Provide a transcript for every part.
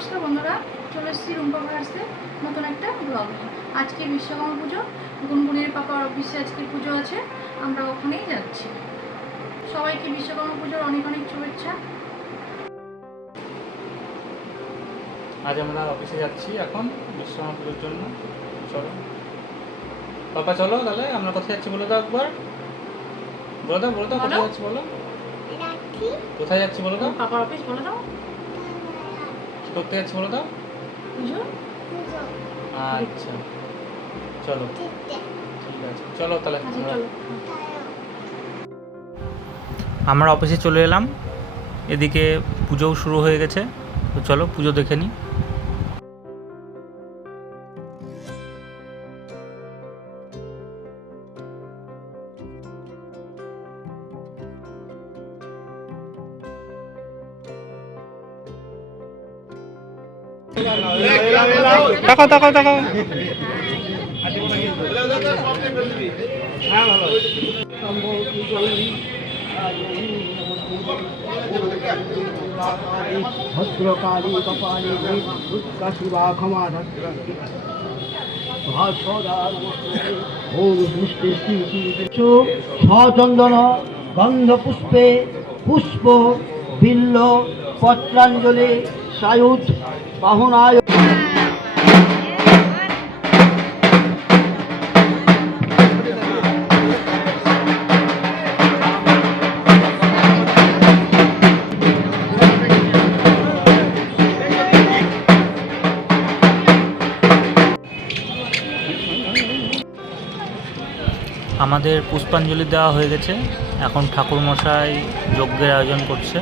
নমস্কার বন্ধুরা, চলে এসেছি রুম্পা ভার্সে নতুন একটা ব্লগ নিয়ে। আজকে বিশ্বকর্মা পুজো, গুনগুনের পাপার অফিসে আজকে পুজো আছে, আমরা ওখানেই যাচ্ছি। সবাইকে বিশ্বকর্মা পুজোর অনেক অনেক শুভেচ্ছা। আজ আমরা অফিসে যাচ্ছি এখন বিশ্বকর্মা পুজোর জন্য। চলো পাপা, চলো তাহলে। আমরা কোথায় যাচ্ছি বলে দাও একবার, বলে দাও কোথায় যাচ্ছি বলো, কোথায় যাচ্ছি বলে দাও। পাপার অফিস বলে দাও। কি করতে যাচ্ছি বলে দাও। পুজো। আচ্ছা চলো, ঠিক আছে চলো তাহলে। আমরা অফিসে চলে এলাম, এদিকে পুজোও শুরু হয়ে গেছে, তো চলো পুজো দেখে নিই। তাকাও তাকাও তাকাও। ভদ্রকালী কপালী দুর্গা শিবা ক্ষমা সচন্দন গন্ধ পুষ্পে পুষ্প বিল্ল পত্রাঞ্জলি সায়ুধ বাহনায়। আমাদের পুষ্পাঞ্জলি দেওয়া হয়ে গেছে, এখন ঠাকুরমশাই যজ্ঞের আয়োজন করছে।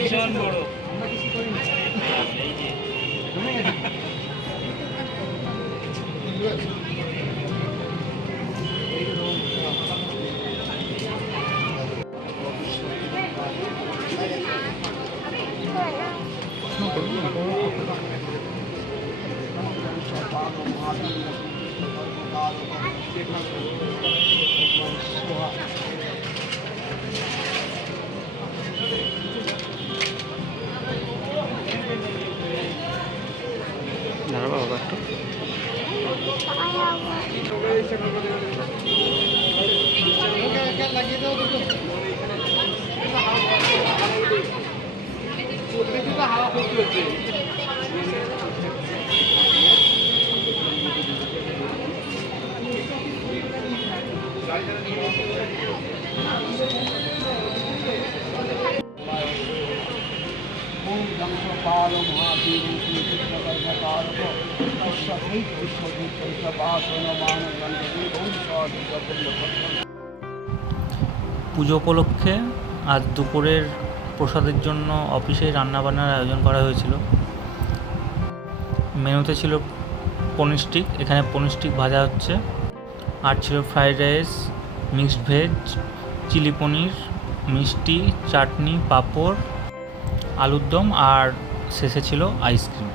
ভীষণ বড় পুজো উপলক্ষে আজ দুপুরের প্রসাদের জন্য অফিসে রান্নাবান্নার আয়োজন করা হয়েছিল। মেনুতে ছিল পনির স্টিক, এখানে পনির স্টিক ভাজা হচ্ছে, আর ছিল fried rice, mixed veg, chilli paneer, মিষ্টি, চাটনি, পাঁপড়, আলুর দম, আর শেষে ছিল আইসক্রিম।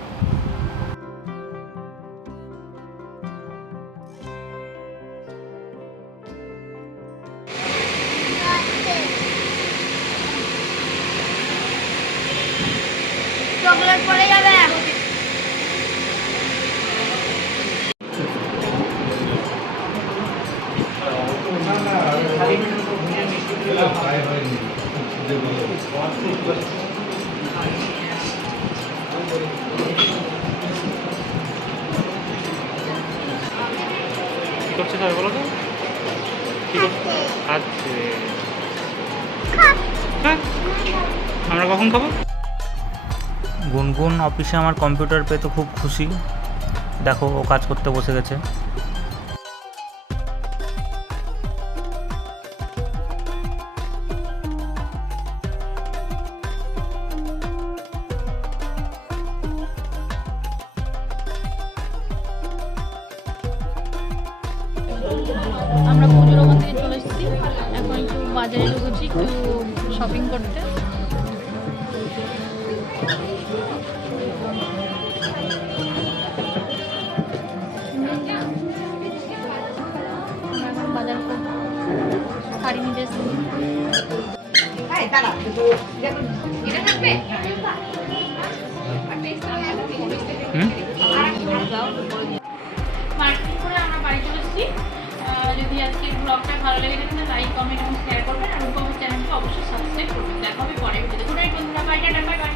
চকলেট পড়ে যাবে। কি করছে স্যার বলো তো? কি করছে? খাচ্ছে। হ্যাঁ, আমরা কখন খাবো? গুনগুন অফিসে আমার কম্পিউটার পেয়ে তো খুব খুশি, দেখো ও কাজ করতে বসে গেছে। আমরা পুজোর ওখান থেকে চলে এসেছি, এখন একটু বাজারে ঢুকেছি একটু শপিং করতে। আমরা এখন বাজার করবো, শাড়ি নিতে এসেছি। মার্কেটিং করে আমরা বাড়ি চলে এসেছি। যদি আজকে ব্লগটা ভালো লেগে থাকে তাহলে লাইক, কমেন্ট এবং শেয়ার করবেন, আর রূপমের চ্যানেলকে অবশ্যই সাবস্ক্রাইব করবেন। দেখা হবে পরের ভিডিওতে। গুড নাইট বন্ধুরা, বাই টাটা, বাই বাই।